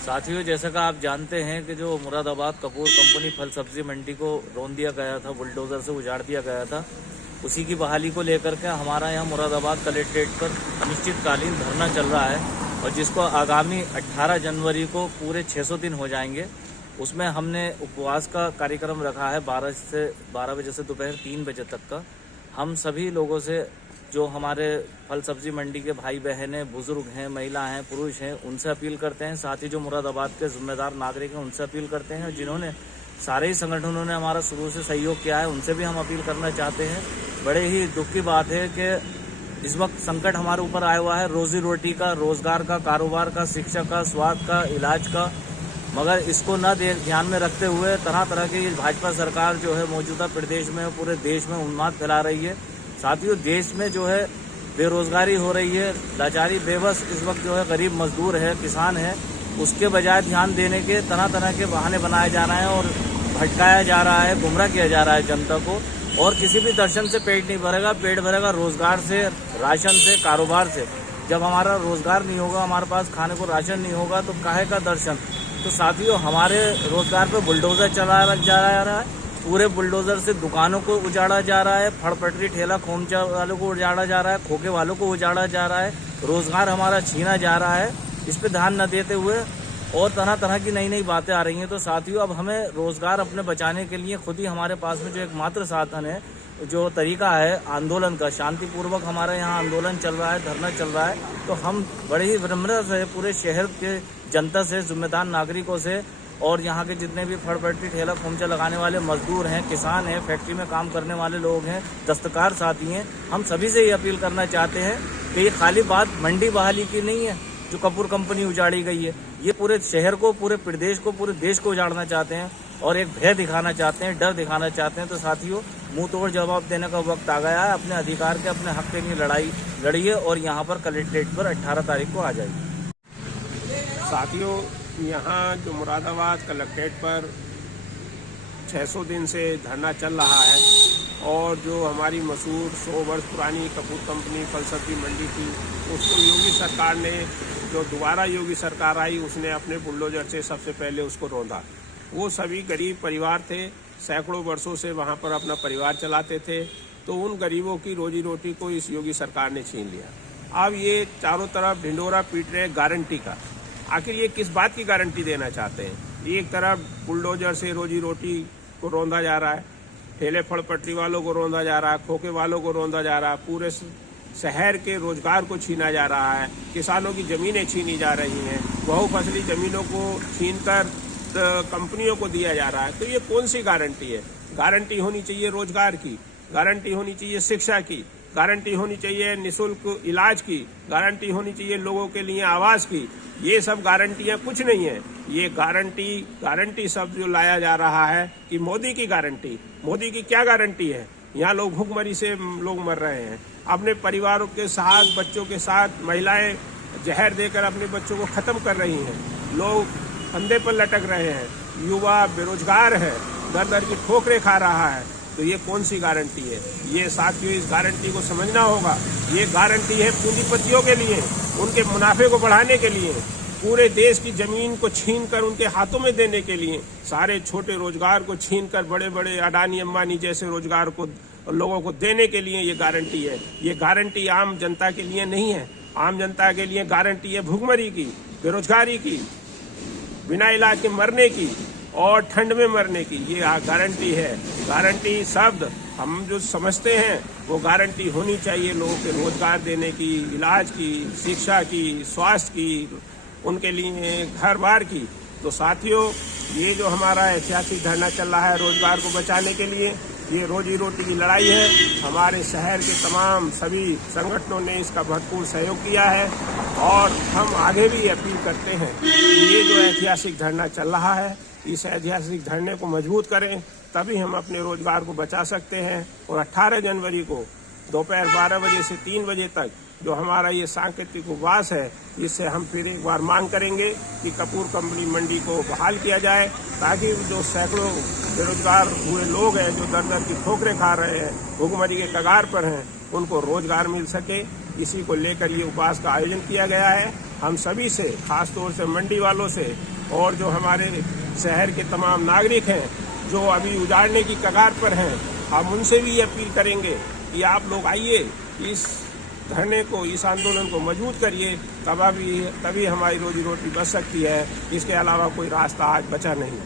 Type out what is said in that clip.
साथियों, जैसा कि आप जानते हैं कि जो मुरादाबाद कपूर कंपनी फल सब्जी मंडी को रौंद दिया गया था, बुलडोज़र से उजाड़ दिया गया था, उसी की बहाली को लेकर के हमारा यहाँ मुरादाबाद कलेक्ट्रेट पर अनिश्चितकालीन धरना चल रहा है और जिसको आगामी 18 जनवरी को पूरे 600 दिन हो जाएंगे। उसमें हमने उपवास का कार्यक्रम रखा है 12 बजे से दोपहर 3 बजे तक का। हम सभी लोगों से, जो हमारे फल सब्जी मंडी के भाई बहन हैं, बुजुर्ग हैं, महिला हैं, पुरुष हैं, उनसे अपील करते हैं। साथ ही जो मुरादाबाद के जिम्मेदार नागरिक हैं उनसे अपील करते हैं, जिन्होंने सारे ही संगठनों ने हमारा शुरू से सहयोग किया है, उनसे भी हम अपील करना चाहते हैं। बड़े ही दुख की बात है कि इस वक्त संकट हमारे ऊपर आया हुआ है, रोजी रोटी का, रोजगार का, कारोबार का, शिक्षा का, स्वास्थ्य का, इलाज का, मगर इसको न ध्यान में रखते हुए तरह तरह की भाजपा सरकार जो है मौजूदा प्रदेश में, पूरे देश में उन्माद फैला रही है। साथियों, देश में जो है बेरोजगारी हो रही है, लाचारी, बेबस इस वक्त जो है गरीब मजदूर है, किसान है, उसके बजाय ध्यान देने के तरह तरह के बहाने बनाए जा रहे हैं और भटकाया जा रहा है, गुमराह किया जा रहा है जनता को। और किसी भी दर्शन से पेट नहीं भरेगा, पेट भरेगा रोजगार से, राशन से, कारोबार से। जब हमारा रोजगार नहीं होगा, हमारे पास खाने को राशन नहीं होगा, तो काहे का दर्शन। तो साथियों, हमारे रोजगार पे बुलडोजर चलाया जा रहा है, पूरे बुलडोजर से दुकानों को उजाड़ा जा रहा है, फड़पटरी ठेला खोमचा वालों को उजाड़ा जा रहा है, खोखे वालों को उजाड़ा जा रहा है, रोजगार हमारा छीना जा रहा है। इस पे ध्यान न देते हुए और तरह तरह की नई नई बातें आ रही हैं। तो साथियों, अब हमें रोजगार अपने बचाने के लिए खुद ही हमारे पास में जो एकमात्र साधन है, जो तरीका है आंदोलन का, शांतिपूर्वक हमारे यहाँ आंदोलन चल रहा है, धरना चल रहा है। तो हम बड़े ही विनम्र से पूरे शहर के जनता से, जिम्मेदार नागरिकों से और यहाँ के जितने भी फड़पट्टी ठेला खोमचा लगाने वाले मजदूर हैं, किसान हैं, फैक्ट्री में काम करने वाले लोग हैं, दस्तकार साथी हैं, हम सभी से ये अपील करना चाहते हैं कि ये खाली बात मंडी बहाली की नहीं है जो कपूर कंपनी उजाड़ी गई है। ये पूरे शहर को, पूरे प्रदेश को, पूरे देश को उजाड़ना चाहते हैं और एक भय दिखाना चाहते हैं, डर दिखाना चाहते हैं। तो साथियों, मुंह तोड़ जवाब देने का वक्त आ गया है। अपने अधिकार के, अपने हक के लिए लड़ाई लड़िए और यहाँ पर कलेक्ट्रेट पर 18 तारीख को आ जाइए। साथियों, यहाँ जो मुरादाबाद कलेक्ट्रेट पर 600 दिन से धरना चल रहा है और जो हमारी मशहूर 100 वर्ष पुरानी कपूर कंपनी फल सब्जी मंडी थी, उसको योगी सरकार ने, जो दोबारा योगी सरकार आई, उसने अपने बुलडोजर से सबसे पहले उसको रौंदा। वो सभी गरीब परिवार थे, सैकड़ों वर्षों से वहाँ पर अपना परिवार चलाते थे, तो उन गरीबों की रोजी रोटी को इस योगी सरकार ने छीन लिया। अब ये चारों तरफ ढिंडोरा पीट रहे गारंटी का। आखिर ये किस बात की गारंटी देना चाहते हैं? एक तरफ बुलडोजर से रोजी रोटी को रौंदा जा रहा है, ठेले फड़ पटरी वालों को रौंदा जा रहा है, खोखे वालों को रौंदा जा रहा है, पूरे शहर के रोजगार को छीना जा रहा है, किसानों की जमीनें छीनी जा रही हैं, बहुफसली जमीनों को छीनकर कंपनियों को दिया जा रहा है। तो ये कौन सी गारंटी है? गारंटी होनी चाहिए रोजगार की, गारंटी होनी चाहिए शिक्षा की, गारंटी होनी चाहिए निःशुल्क इलाज की, गारंटी होनी चाहिए लोगों के लिए आवास की। ये सब गारंटियां कुछ नहीं है। ये गारंटी शब्द जो लाया जा रहा है कि मोदी की गारंटी। मोदी की क्या गारंटी है? यहाँ लोग भूखमरी से लोग मर रहे हैं, अपने परिवारों के साथ, बच्चों के साथ महिलाएं जहर देकर अपने बच्चों को खत्म कर रही हैं, लोग फंदे पर लटक रहे हैं, युवा बेरोजगार है, दर दर की ठोकरें खा रहा है। तो ये कौन सी गारंटी है? ये साथियों, इस गारंटी को समझना होगा। ये गारंटी है पूंजीपतियों के लिए, उनके मुनाफे को बढ़ाने के लिए, पूरे देश की जमीन को छीनकर उनके हाथों में देने के लिए, सारे छोटे रोजगार को छीनकर बड़े बड़े अडानी अंबानी जैसे रोजगार को लोगों को देने के लिए ये गारंटी है। ये गारंटी आम जनता के लिए नहीं है। आम जनता के लिए गारंटी है भूखमरी की, बेरोजगारी की, बिना इलाज के मरने की और ठंड में मरने की। ये गारंटी है। गारंटी शब्द हम जो समझते हैं वो गारंटी होनी चाहिए लोगों के रोजगार देने की, इलाज की, शिक्षा की, स्वास्थ्य की, उनके लिए घर बार की। तो साथियों, ये जो हमारा ऐतिहासिक धरना चल रहा है रोजगार को बचाने के लिए, ये रोजी रोटी की लड़ाई है। हमारे शहर के तमाम सभी संगठनों ने इसका भरपूर सहयोग किया है और हम आगे भी अपील करते हैं कि ये जो ऐतिहासिक धरना चल रहा है, इस ऐतिहासिक धरने को मजबूत करें, तभी हम अपने रोजगार को बचा सकते हैं। और 18 जनवरी को दोपहर 12 बजे से 3 बजे तक जो हमारा ये सांकेतिक उपवास है, इससे हम फिर एक बार मांग करेंगे कि कपूर कंपनी मंडी को बहाल किया जाए, ताकि जो सैकड़ों बेरोजगार हुए लोग हैं, जो दर दर की ठोकरें खा रहे हैं, भूखमरी के कगार पर हैं, उनको रोजगार मिल सके। इसी को लेकर ये उपवास का आयोजन किया गया है हम सभी से, खास तौर से मंडी वालों से और जो हमारे शहर के तमाम नागरिक हैं जो अभी उजाड़ने की कगार पर हैं, हम उनसे भी ये अपील करेंगे कि आप लोग आइए, इस धरने को, इस आंदोलन को मजबूत करिए, तभी हमारी रोजी रोटी बच सकती है। इसके अलावा कोई रास्ता आज बचा नहीं।